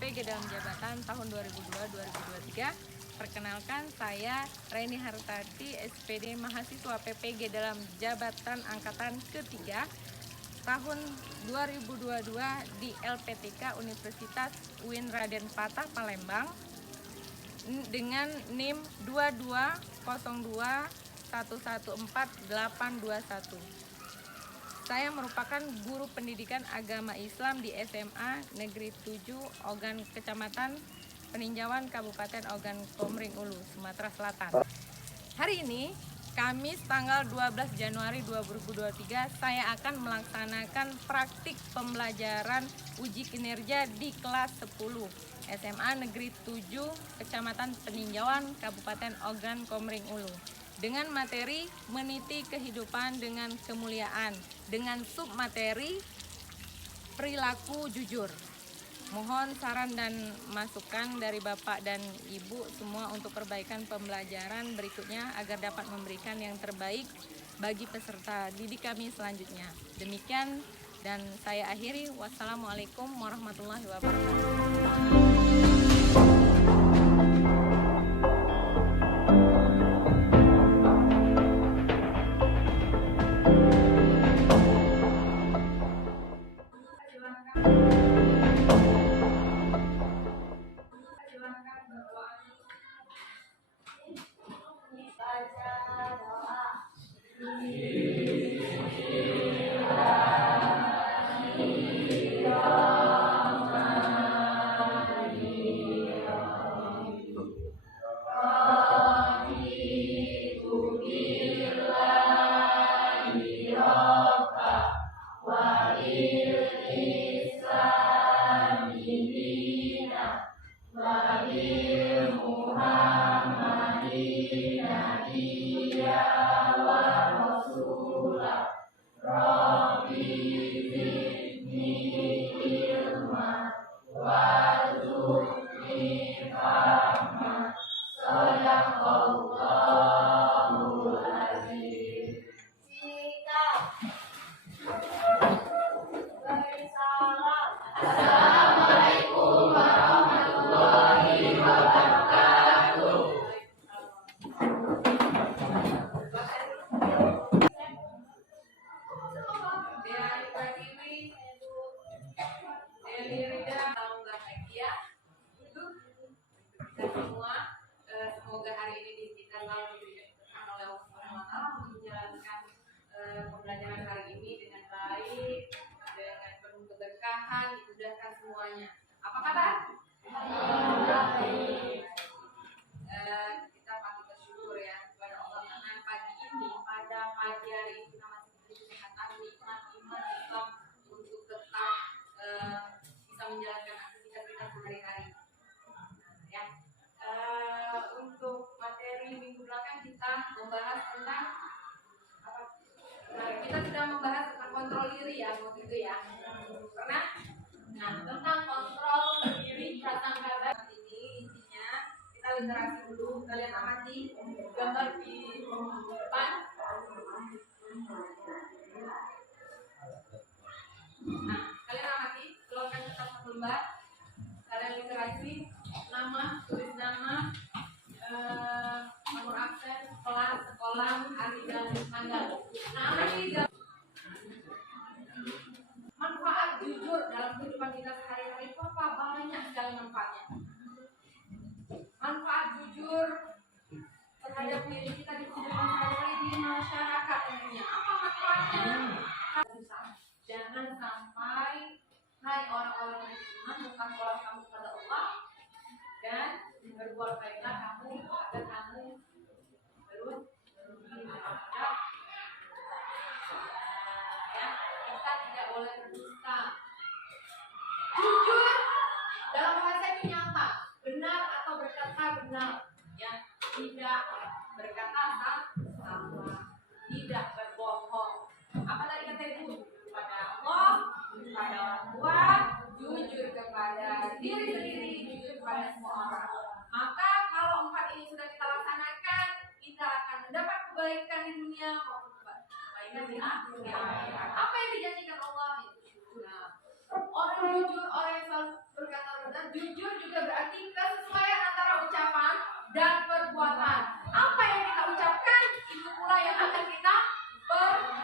PPG dalam jabatan tahun 2002-2023. Perkenalkan, saya Reni Hartati, SPD mahasiswa PPG dalam jabatan angkatan ketiga tahun 2022 di LPTK Universitas UIN Raden Patah Palembang dengan NIM 2202114821. Saya merupakan guru pendidikan agama Islam di SMA Negeri 7 Ogan Kecamatan Peninjauan Kabupaten Ogan Komering Ulu, Sumatera Selatan. Hari ini, Kamis tanggal 12 Januari 2023, saya akan melaksanakan praktik pembelajaran uji kinerja di kelas 10 SMA Negeri 7 Kecamatan Peninjauan Kabupaten Ogan Komering Ulu dengan materi meniti kehidupan dengan kemuliaan dengan submateri perilaku jujur. Mohon saran dan masukan dari Bapak dan Ibu semua untuk perbaikan pembelajaran berikutnya agar dapat memberikan yang terbaik bagi peserta didik kami selanjutnya. Demikian dan saya akhiri. Wassalamualaikum warahmatullahi wabarakatuh. Semoga hari ini kita selalu diberikan oleh Allah SWT untuk menjalankan pembelajaran hari ini dengan baik, dengan penuh keberkahan, dimudahkan semuanya. Apa kata? Kita patut bersyukur ya kepada Allah karena pada pagi hari ini kita masih diberi kesehatan, nikmat iman Islam untuk tetap bisa menjalankan aktivitas kita sehari-hari. Ya. Untuk materi minggu belakang kita membahas tentang apa? Kita sudah membahas tentang kontrol diri ya waktu itu ya. Pernah? Nah, tentang kontrol diri prasangka baik ini intinya kita literasi dulu. Kalian amati gambar di depan. Nah, kalian amati, keluarkan kertas satu lembar. Kalian literasi nama, tulis nama, nomor absen, kelas, sekolah, hari dan tanggal. Nah, ini manfaat jujur dalam kehidupan kita sehari-hari itu apa? Banyak sekali manfaatnya. Manfaat jujur terhadap diri kita di kehidupan sehari-hari di masyarakat tentunya. Apa manfaatnya? Jangan sampai hai orang-orang yang beriman, bertakwalah kamu kepada Allah dan berbuat baiklah kamu agar kamu terus menghadap. Ya, kita tidak boleh berdusta. Jujur dalam bahasa itu nyata, benar atau berkata benar, ya, tidak berkata salah, tidak berbohong. Apa tadi kata itu? Kepada Allah, kepada orang tua, jujur kepada diri sendiri, jujur kepada semua orang. Maka kalau 4 ini sudah kita laksanakan, kita akan mendapat kebaikan di dunia maupun kebaikan di akhirat. Apa yang dijanjikan Allah itu? Nah, orang jujur, orang yang selalu berkata benar jujur juga berarti kesesuaian antara ucapan dan perbuatan. Apa yang kita ucapkan itu pula yang akan kita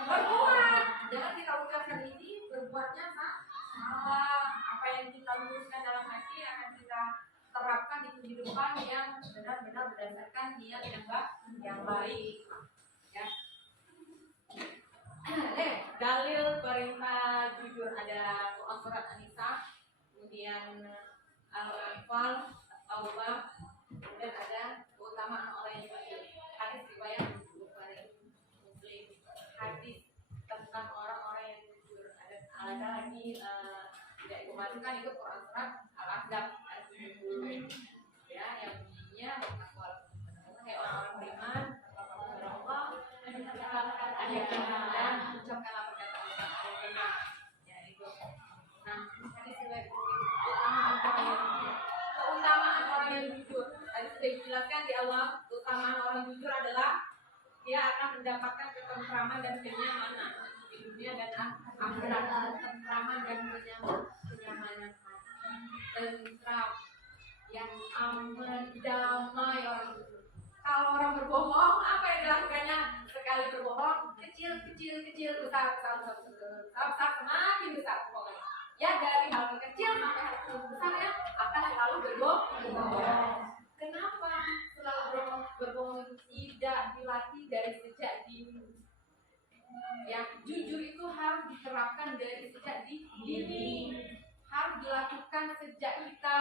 perbuat. Jangan kita ucapkan ini, berbuatnya salah. Apa yang kita luruskan dalam hati akan kita terapkan di kehidupan yang benar-benar berdasarkan niat yang baik. Ya. Dalil perintah jujur ada surat An-Nisa, kemudian Al-Anfal, Taubah, kemudian ada keutamaan orang yang jujur. Hadis riwayat Bukhari, Muslim. Hadis tentang orang-orang yang jujur. Ada lagi tidak dimasukkan itu Quran surat Al-Ahzab ayat 70. Ya, yang bunyinya bertakwa. Kayak orang-orang beriman, kepada Allah, ada dan ucapkanlah perkataan yang benar. Ya itu. Nah, hadis riwayat keutamaan orang yang jujur. Tadi sudah dijelaskan di awal, keutamaan orang jujur adalah dia akan mendapatkan ketentraman dan kenyamanan di dunia dan akhirat. Ketentraman dan kenyamanan, tentram, yang aman, damai orang jujur. Kalau orang berbohong, apa yang dilakukannya? Sekali berbohong, kecil, besar, semakin besar pokoknya. Ya dari hal kecil sampai hal besar ya akan selalu berbohong. Kenapa selalu berbohong itu tidak dilatih dari sejak dini? Ya, jujur itu harus diterapkan dari sejak dini. Harus dilakukan sejak kita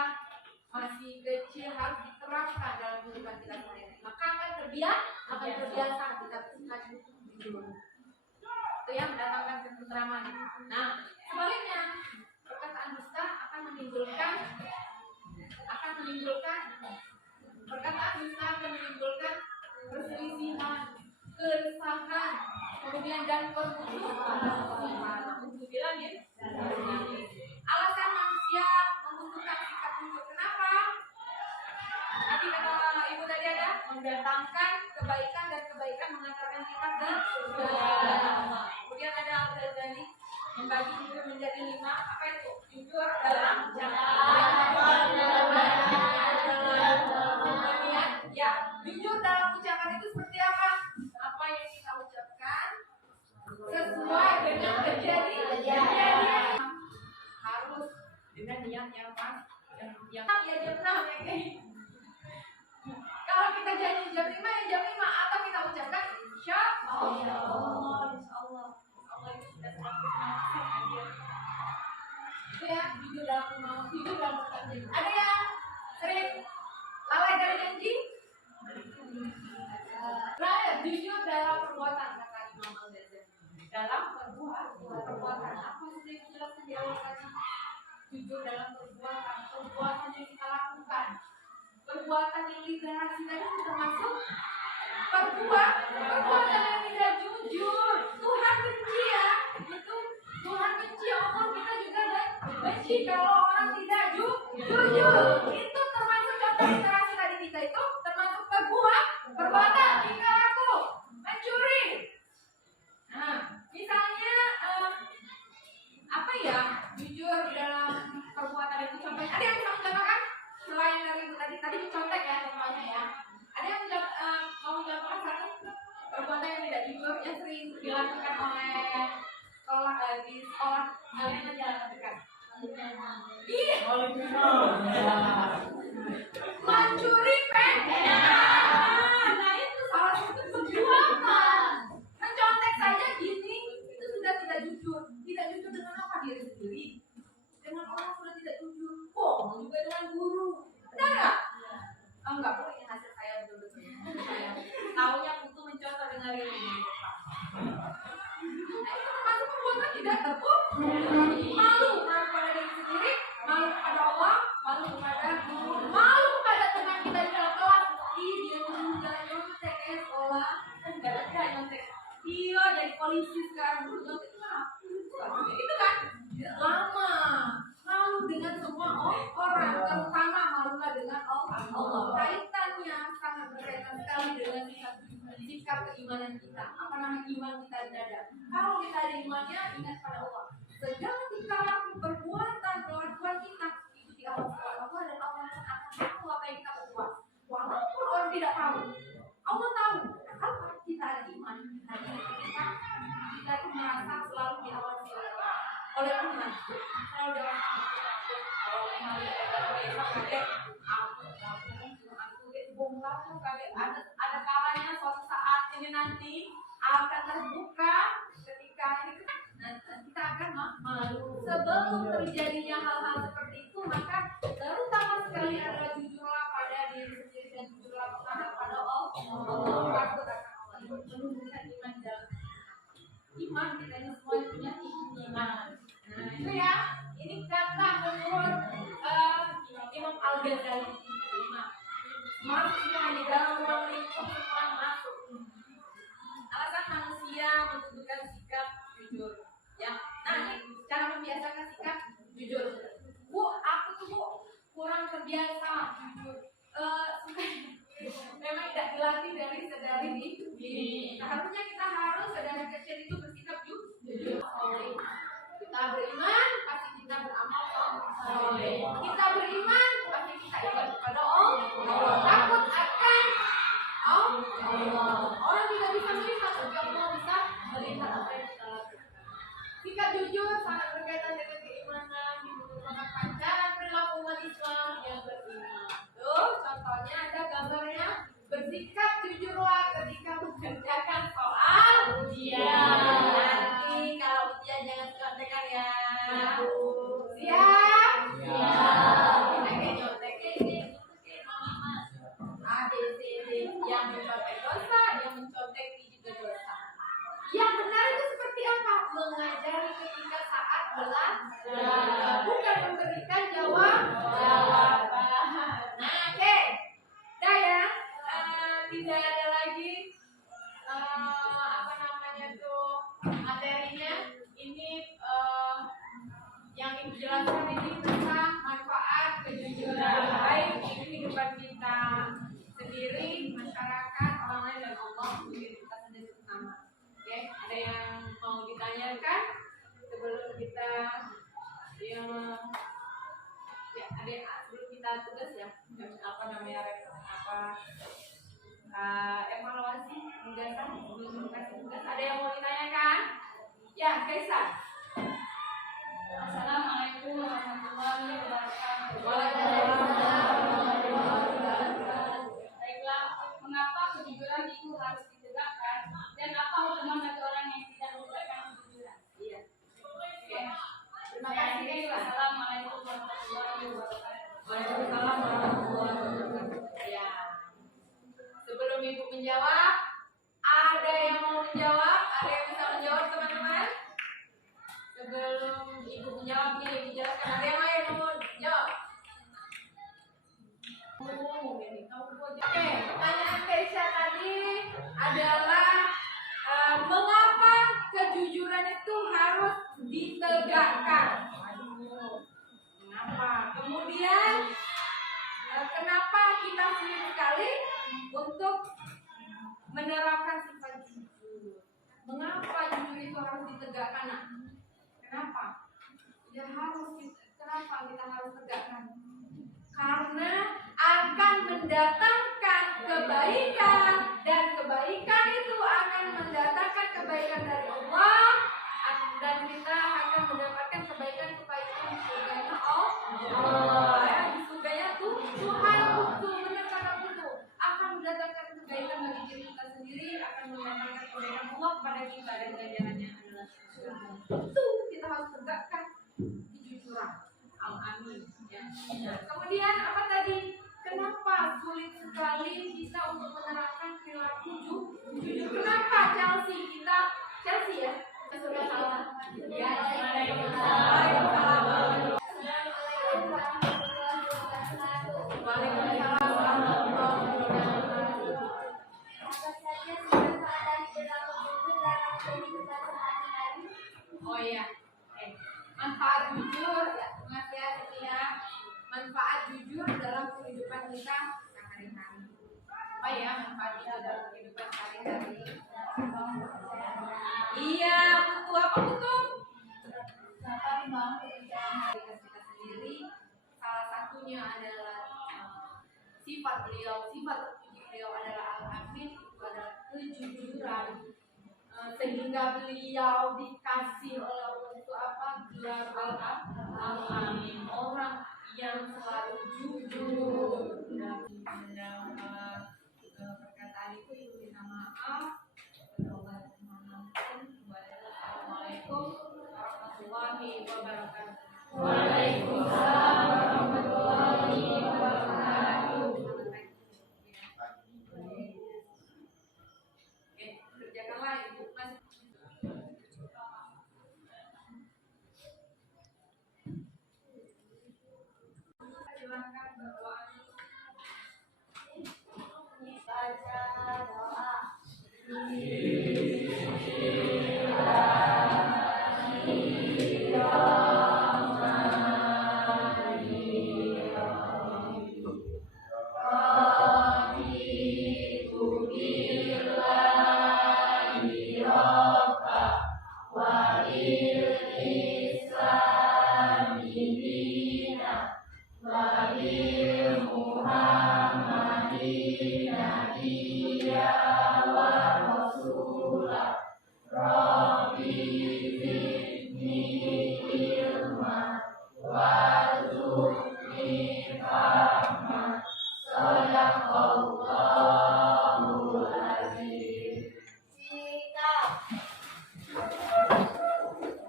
masih kecil, harus diterapkan dalam kehidupan kita sehari-hari. Maka akan terbiasa kita jujur. Itu yang mendatangkan ketentraman. Nah, sebaliknya perkataan dusta akan menimbulkan perselisihan, keresahan, kemudian dan permusuhan. Bilang ya. Alasan manusia membutuhkan sikap jujur. Kenapa? Tadi kata ibu tadi ada mendatangkan kebaikan dan kebaikan mengantarkan kita ke surga. Kemudian ada Al-Ghazali membagi jujur menjadi 5. Apa itu? Jujur dalam kemudian ya, jujur dalam ucapan itu seperti apa? Apa yang kita ucapkan sesuai dengan kejadian. Harus dengan niat yang pas, yang benar ya guys. Kalau kita janji jam 5 ya jam 5, atau kita ucapkan insya Allah itu sudah 100% itu ya, jujur dalam janji. Ada yang sering lalai dari janji? Jujur dalam perbuatan, kata Imam Al-Ghazali. Dalam perbuatan apa sudah dijelaskan di awal tadi? Jujur dalam perbuatan yang kita lakukan. Perbuatan yang literasi tadi termasuk perbuatan yang tidak jujur. Tuhan benci ya, itu Tuhan benci. Allah kita juga benci kalau orang tidak jujur. Itu termasuk contoh literasi tadi kita itu termasuk perbuatan tingkah laku, mencuri. Nah, misalnya apa ya, jujur dalam perbuatan itu contohnya. Ada yang bisa mencontohkan selain dari itu tadi mencontek ya contohnya ya. Ada yang mau mencontohkan satu perbuatan yang tidak jujur yang sering dilakukan oleh di sekolah kalian aja dekat. Mencuri pengen. Nah itu salah satu perbuatan. Mencontek saja gini itu sudah tidak jujur. Tidak jujur dengan apa? Diri sendiri. Dengan orang sudah tidak jujur. Bohong juga dengan guru. Benar nggak? Oh nggak boleh hasil saya betul-betul. Saya taunya butuh mencontoh dengan diri. Nah itu termasuk perbuatan tidak terpuji. Malu pada diri sendiri, malu kepada Allah, malu kepada guru, malu kepada teman kita di dalam kelas. Dia dulu jalan nyontek sekolah, gara-gara nyontek. Dia jadi polisi sekarang, dulu nyontek itu kan lama. Malu dengan semua orang, terutama malulah dengan Allah. Kaitannya sangat berkaitan sekali dengan sikap keimanan kita. Apa nama iman kita di dada? Kalau kita ada imannya, ingat pada Allah. Segala tingkah laku, perbuatan, kelakuan kita ikuti Allah. ada kalanya suatu saat ini nanti akan terbuka ketika ini kita akan malu. Sebelum terjadinya hal-hal seperti itu, maka terutama sekali adalah jujurlah pada diri sendiri dan jujurlah pada Allah. Takut akan Allah, menumbuhkan iman dalam iman. Kita ini semuanya punya iman. Nah itu ya, ini kata menurut Imam Al-Ghazali. Masuk semua di dalam ruang lingkup, semua masuk. Alasan manusia menentukan sikap jujur. Ya, nah ini cara membiasakan sikap jujur. Bu, aku tuh bu kurang terbiasa jujur. Memang tidak dilatih dari sedari ini. Seharusnya kita harus sedari kecil itu bersikap jujur. Kita beriman, pasti kita beramal soleh. Kita beriman, pasti kita ibadah kepada Allah. Takut akan Allah. Orang tidak bisa melihat, tapi Allah bisa melihat apa yang kita lakukan. Sikap jujur sangat berkaitan dengan keimanan, merupakan pancaran perilaku umat Islam yang beriman. Tuh, contohnya ada gambarnya. Bersikap jujurlah ketika mengerjakan soal ujian. Nanti kalau ujian jangan contekan ya. Siap? Siap. Kita nyontek ini, mama. A, B, C, D. Yang mencontek dosa, yang mencontek juga dosa. Yang benar itu seperti apa? Mengajari ketika saat belajar, bukan memberikan jawaban. Nah, oke. Dah ya. Tidak ada lagi apa namanya tuh materinya. Ini yang ibu jelaskan ini tentang manfaat kejujuran, baik di kehidupan kita sendiri, masyarakat, orang lain dan Allah, diri kita sendiri pertama. Oke, ada yang mau ditanyakan sebelum kita sebelum kita tugas ya, apa namanya evaluasi tugasan sebelum kasih tugas. Ada yang mau ditanyakan? Ya, Kaisa. Assalamualaikum warahmatullahi wabarakatuh. Baiklah, mengapa kejujuran itu harus ditegakkan dan apa hukuman bagi orang yang tidak menegakkan kejujuran? Iya. Oke. Terima kasih. Assalamualaikum warahmatullahi wabarakatuh. Waalaikumsalam warahmatullahi wabarakatuh. Ya. Sebelum ibu menjawab, ada yang mau menjawab? Ada yang bisa menjawab teman-teman? Sebelum ibu menjawab nih, dijelaskan. Ada yang lain mau jawab? Oke, pertanyaan Keisha tadi adalah mengapa kejujuran itu harus ditegakkan? Kenapa? Kemudian kenapa kita sulit sekali untuk menerapkan sifat jujur? Mengapa jujur itu harus ditegakkan? Nah, kenapa? Ya kenapa kita harus tegakkan? Karena akan mendatangkan kebaikan, dan kebaikan itu akan mendatangkan kebaikan dari Allah, dan kita akan mendapatkan kebaikan-kebaikan di surganya Allah. Ya, di surganya tuh Tuhan butuh, benar kata butuh, akan mendatangkan kebaikan bagi diri kita sendiri, akan mendatangkan kebaikan Allah kepada kita, dan ganjarannya adalah surga. Itu kita harus tegakkan kejujuran. Amin. Ya. Nah, kemudian apa tadi? Kenapa sulit sekali kita untuk menerapkan perilaku jujur? Kenapa Chelsea ya? Sudah salah. Ya. Waalaikumsalam. Waalaikumsalam warahmatullahi wabarakatuh. Oh iya. Manfaat jujur ya, mengerti ya ini ya. Manfaat jujur dalam kehidupan kita sehari-hari. Apa ya manfaat jujur dalam kehidupan sehari-hari? Iya, butuh apa butuh? Kita sendiri. Salah satunya adalah sifat terpuji beliau adalah Al-Amin, itu adalah kejujuran. Sehingga beliau dikasih oleh Allah itu apa? Gelar Al-Amin, orang yang selalu jujur dalam perkataan itu ibu minta maaf. Assalamualaikum warahmatullahi wabarakatuh. Waalaikumsalam warahmatullahi wabarakatuh. Oke, kerjakanlah ibu masih. Silakan berdoa. Baca doa. Sikap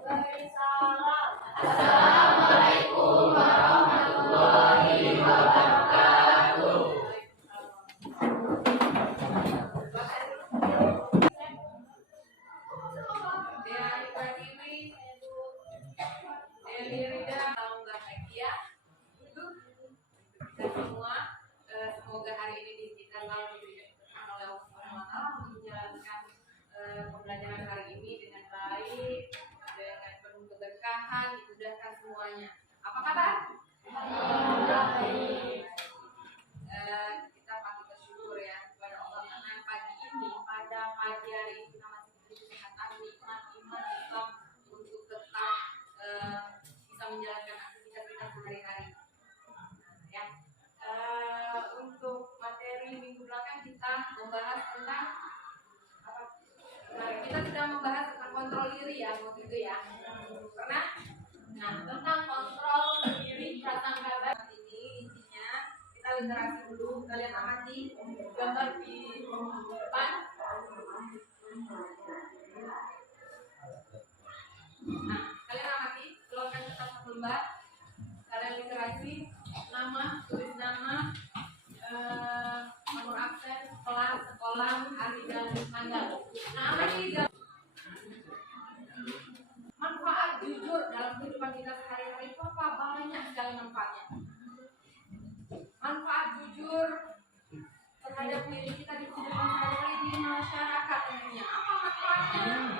bersalam. Assalamualaikum warahmatullahi wabarakatuh. Dari Pratiwi, Deli Rida, salam bahagia untuk kita semua. Semoga hari ini kita selalu diberikan oleh Allah Subhanahu wa Ta'ala untuk menjalankan pembelajaran hari ini dengan baik, dengan penuh keberkahan, dimudahkan semuanya. Apa kabar? Baik. Kita patut bersyukur ya kepada Allah karena pagi ini, pada pagi hari ini kita masih diberi kesehatan, nikmat iman Islam untuk tetap bisa menjalankan aktivitas kita sehari-hari. Ya. Untuk materi minggu belakang kita membahas tentang apa? Nah, kita sudah membahas tentang kontrol diri ya waktu itu ya. Pernah? Nah, tentang kontrol diri prasangka baik ini intinya kita literasi dulu. Kalian amati gambar di depan. Nah, kalian amati, keluarkan kertas lembar. Kalian literasi nama, tulis nama, nomor absen, kelas, sekolah, hari dan tanggal. Nah, amati manfaat jujur dalam kehidupan kita sehari-hari itu apa? Banyak sekali manfaatnya. Manfaat jujur terhadap diri kita di kehidupan sehari-hari di masyarakat tentunya. Apa manfaatnya?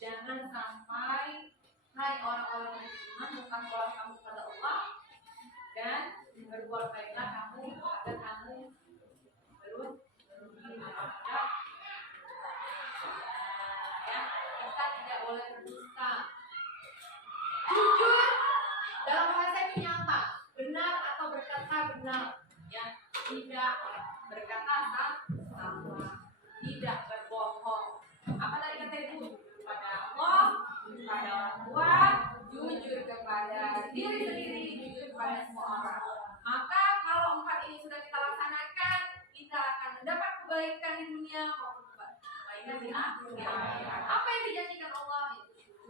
Jangan sampai hai orang-orang yang beriman, bertakwalah kamu kepada Allah dan berbuat baiklah kamu agar kamu terus berharap. Ya, kita tidak boleh berdusta. Jujur dalam bahasa itu nyata, benar atau berkata benar, ya, tidak berkata salah, tidak berbohong. Apa tadi kata ibu? Kepada Allah, kepada orang tua, jujur kepada diri sendiri, jujur kepada semua orang. Maka kalau 4 ini sudah kita laksanakan, kita akan mendapat kebaikan di dunia maupun kebaikan di akhirat. Apa yang dijanjikan Allah?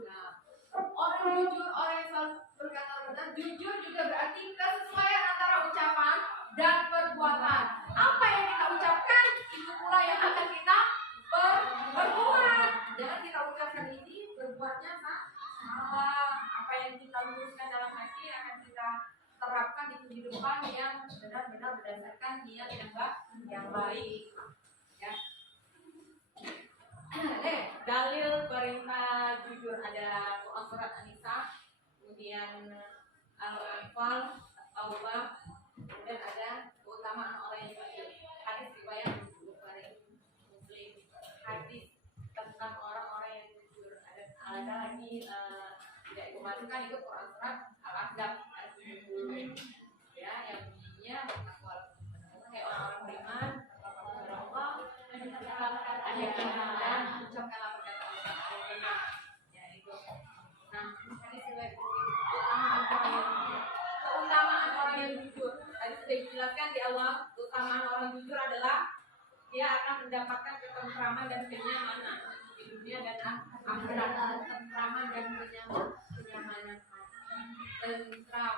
Nah, orang jujur, orang yang selalu berkata benar, jujur juga berarti kesesuaian antara ucapan dan perbuatan. Apa yang kita ucapkan, itu pula yang akan kita perbuat. Jangan kita ucapkan ini, berbuatnya salah. Apa yang kita luruskan dalam hati akan kita terapkan di kehidupan yang benar-benar berdasarkan niat yang baik. Ya. Dalil perintah jujur ada surat An-Nisa, kemudian Al-Anfal, Taubah, kemudian ada keutamaan orang yang jujur. Hadis riwayat Bukhari, Muslim. Hadis tentang orang-orang yang jujur. Ada lagi tidak ibu masukkan itu Quran surat Al-Ahzab ayat 70. Ya, yang bunyinya bertakwa hai orang-orang beriman, kepada Allah, menjalankan ayat-ayat dan ucapkanlah perkataan yang benar. Ya itu. Nah, hadis riwayat keutamaan orang yang jujur. jelaskan di awal, keutamaan orang jujur adalah dia akan mendapatkan ketentraman dan kenyamanan di dunia dan akhirat. Ketentraman dan kenyamanan, tentram,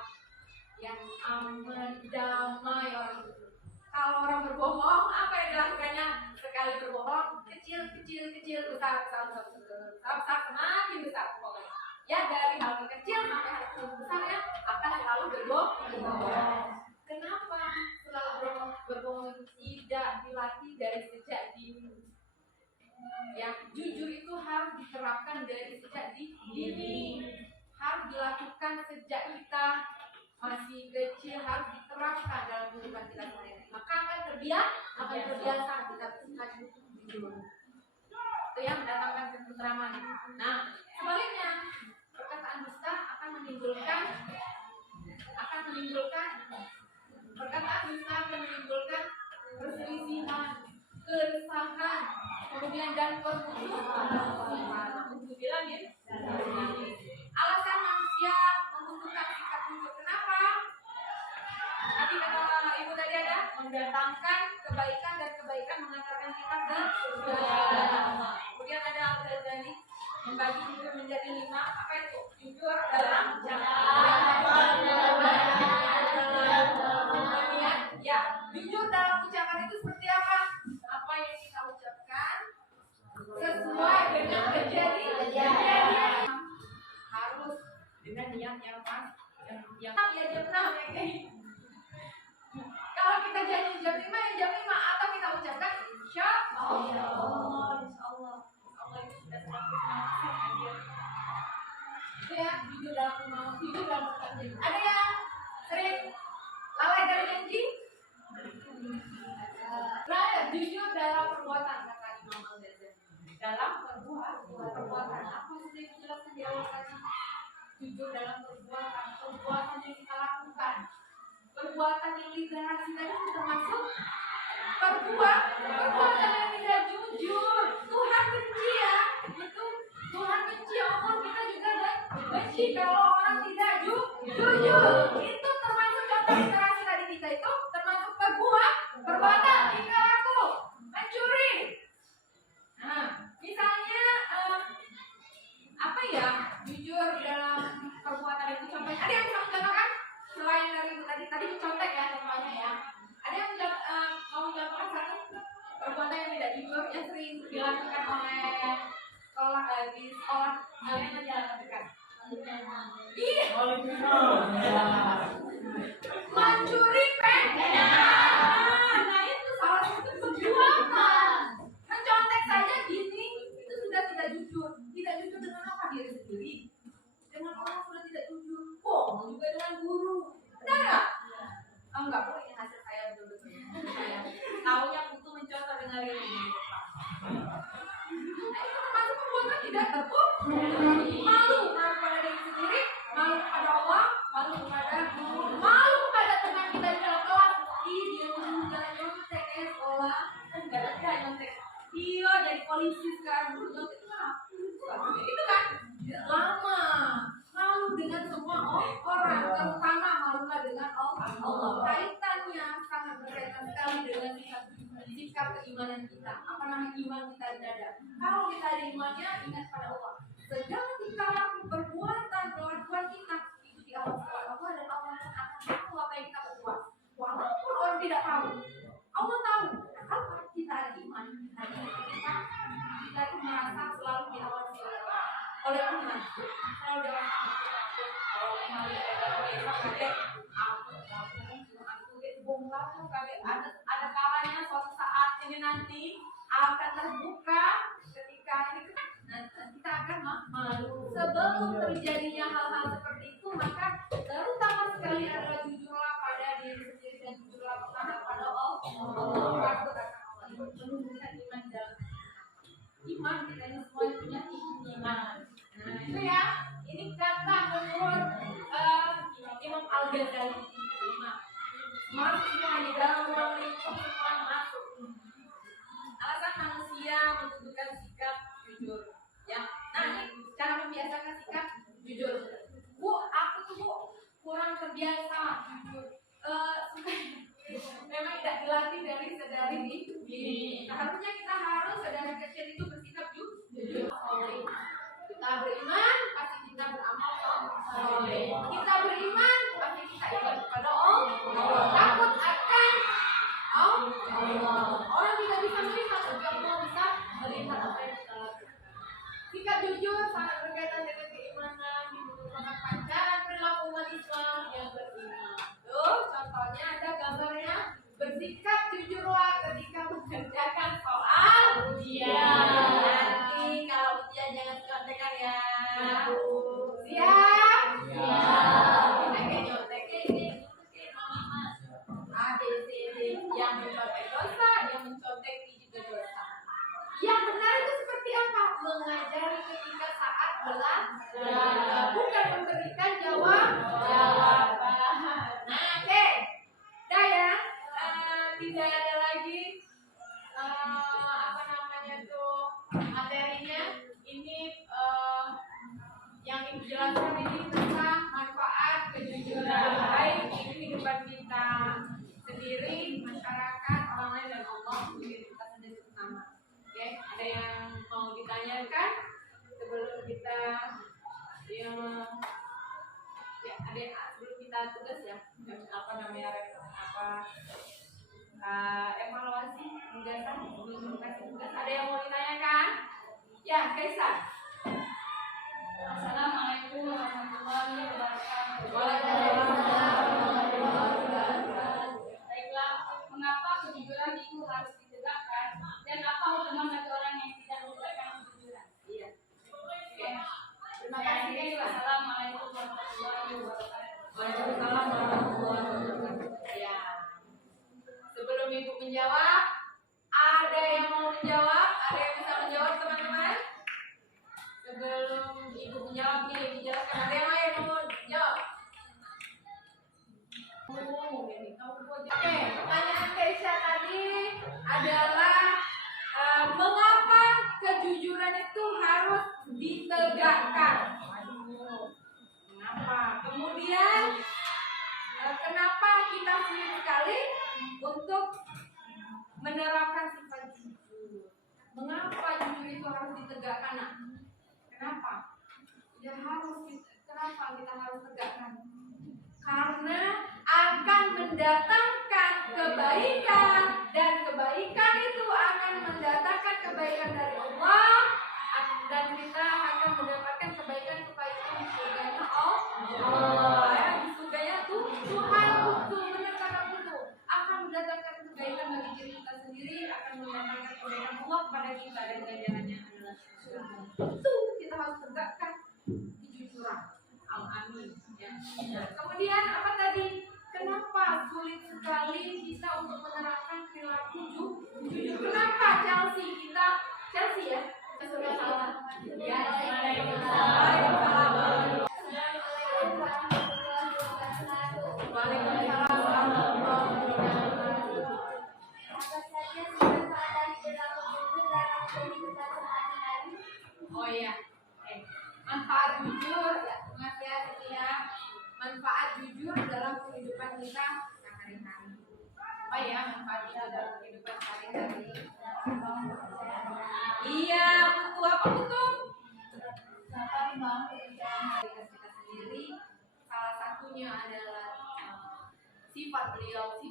yang aman, damai orang jujur. Kalau orang berbohong, apa yang dilakukannya? Sekali berbohong, kecil, besar, semakin besar pokoknya. Ya dari hal kecil sampai hal besar ya akan selalu berbohong. Kenapa selalu berbohong itu tidak dilatih dari sejak dini? Ya, jujur itu harus diterapkan dari sejak dini. Harus dilakukan sejak kita masih kecil, harus diterapkan dalam kehidupan kita sehari-hari. Maka akan terbiasa kita jujur. Itu yang mendatangkan ketentraman. Nah, sebaliknya perkataan dusta akan menimbulkan perselisihan, keresahan, kemudian dan permusuhan. Bilang ya. Alasan manusia membutuhkan sikap jujur. Kenapa? Nanti kata ibu tadi ada mendatangkan kebaikan dan kebaikan mengantarkan kita ke surga. Kemudian ada Al-Ghazali membagi jujur menjadi 5. Apa itu? Jujur dalam kemudian ya, jujur dalam ucapan itu seperti apa? Apa yang kita ucapkan sesuai dengan kejadian. Harus dengan niat yang pas, yang benar. Kalau kita janji jam 5 ya jam 5, atau kita ucapkan insya Allah itu sudah 100% hadir. Itu ya, jujur dalam kemauan, jujur dalam janji. Ada yang sering lalai dari janji? Jujur dalam perbuatan, kata Imam Al-Ghazali. Dalam perbuatan, aku sudah jelaskan di awal tadi. Jujur dalam perbuatan yang kita lakukan. Perbuatan yang literasi tadi termasuk perbuatan yang tidak jujur. Tuhan benci ya, itu Tuhan benci. Allah kita juga benci kalau orang tidak jujur. Itu termasuk contoh literasi tadi kita itu termasuk perbuatan tingkah laku, mencuri. Nah, misalnya apa ya, jujur dalam perbuatan itu contohnya. Ada yang bisa mencontohkan selain dari itu tadi mencontek ya contohnya ya. Ada yang mau mencontohkan satu perbuatan yang tidak jujur yang sering dilakukan oleh di sekolah kalian aja dekat. Iya. Mencuri pena. Nah itu salah satu perbuatan. Mencontek saja gini itu sudah tidak jujur. Tidak jujur dengan apa? Diri sendiri. Dengan orang sudah tidak jujur. Bohong juga dengan guru. Benar nggak? Enggak, boleh ini hasil saya betul-betul. Saya tahunya butuh mencontoh dengan ini. Nah itu termasuk perbuatan tidak terpuji. Malu kepada diri sendiri, malu kepada Allah, malu kepada guru, malu kepada teman kita di dalam kelas. Dia juga nyontek sekolah, enggak ada nyontek. Dia jadi polisi sekarang, dulu nyontek itu kan lama. Malu dengan semua orang, terutama malulah dengan Allah. Kaitannya sangat berkaitan sekali dengan sikap keimanan kita. Apa namanya iman kita di dada? Kalau kita ada imannya, ingat pada Allah. Segala tingkah laku, perbuatan kita itu diawasi oleh Allah dan Allah akan tahu apa yang kita berbuat. Walaupun orang tidak tahu, Allah tahu. Kalau kita ada iman, kita itu merasa selalu diawasi oleh Allah. Oleh Tuhan, selalu diawasi. Ada kalanya suatu saat ini nanti akan terbuka ketika kita akan malu. Sebelum terjadinya hal-hal seperti itu, maka terutama sekali adalah jujurlah pada diri sendiri dan jujurlah pada Allah. Menunjukkan iman dalam iman, kita ini semua punya iman. Nah itu ya, ini kata menurut Imam Al-Ghazali. Masuk semua di dalam ruang lingkup, semua masuk. Alasan manusia membutuhkan sikap jujur. Ya, nah ini cara membiasakan sikap jujur. Bu, aku tuh kurang terbiasa jujur. bersikap jujurlah ketika mengerjakan soal ujian. Nanti kalau ujian jangan contekan ya. Siap? Kita kayak nyontek ini. A, B, C, D. Yang mencontek dosa, yang mencontek juga dosa. Yang benar itu seperti apa? Mengajari ketika saat belajar, bukan memberikan jawaban. Nah, oke. Dah ya. Tidak ada lagi apa namanya tuh materinya. Ini yang ibu jelaskan ini tentang manfaat kejujuran, baik di kehidupan kita sendiri, masyarakat, orang lain, dan Allah sendiri, kita sendiri pertama. Oke, ada yang mau ditanyakan sebelum kita sebelum kita tugas ya, apa namanya evaluasi tugasan sebelum kasih tugas, ada yang mau ditanyakan? Ya, Kaisa. Assalamualaikum warahmatullahi wabarakatuh. Baiklah, mengapa kejujuran itu harus ditegakkan dan apa hukuman bagi orang yang tidak menegakkan kejujuran? Iya. Oke. Terima kasih. Assalamualaikum warahmatullahi wabarakatuh. Waalaikumsalam warahmatullahi wabarakatuh. Ya. Sebelum Ibu menjawab, ada yang mau menjawab? Ada yang bisa menjawab, teman-teman? Sebelum Ibu menjawab nih, dijelaskan. Ada yang lain mau jawab? Oke, pertanyaan Keisha tadi adalah mengapa kejujuran itu harus ditegakkan? Kenapa? Kemudian kenapa kita sulit sekali untuk menerapkan sifat jujur? Mengapa jujur itu harus ditegakkan? Nah, kenapa? Ya kenapa kita harus tegakkan? Karena akan mendatangkan kebaikan, dan kebaikan itu akan mendatangkan kebaikan dari Allah, dan kita akan mendapatkan kebaikan di surganya Allah. Di surganya tuh Tuhan betul, benar kata betul, akan mendatangkan kebaikan bagi diri kita sendiri, akan mendatangkan kebaikan Allah kepada kita, dan ganjarannya adalah surga. Itu kita harus tegakkan kejujuran. Amin. Ya. Kemudian apa tadi? Kenapa sulit sekali kita untuk menerapkan perilaku jujur? Kenapa Chelsea ya? Sudah salah. Ya, Waalaikumsalam. Oh iya. Manfaat jujur, ingat ya, setia. Manfaat jujur dalam kehidupan kita sehari-hari. Apa ya manfaat jujur dalam kehidupan sehari-hari? Iya, butuh apa butuh? Kita sendiri. Salah satunya adalah sifat terpuji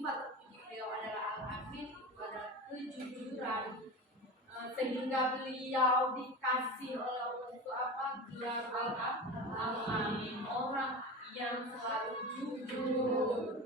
beliau adalah Al-Amin, itu adalah kejujuran. Sehingga beliau dikasih oleh Allah itu apa? Gelar Al-Amin, orang yang selalu jujur.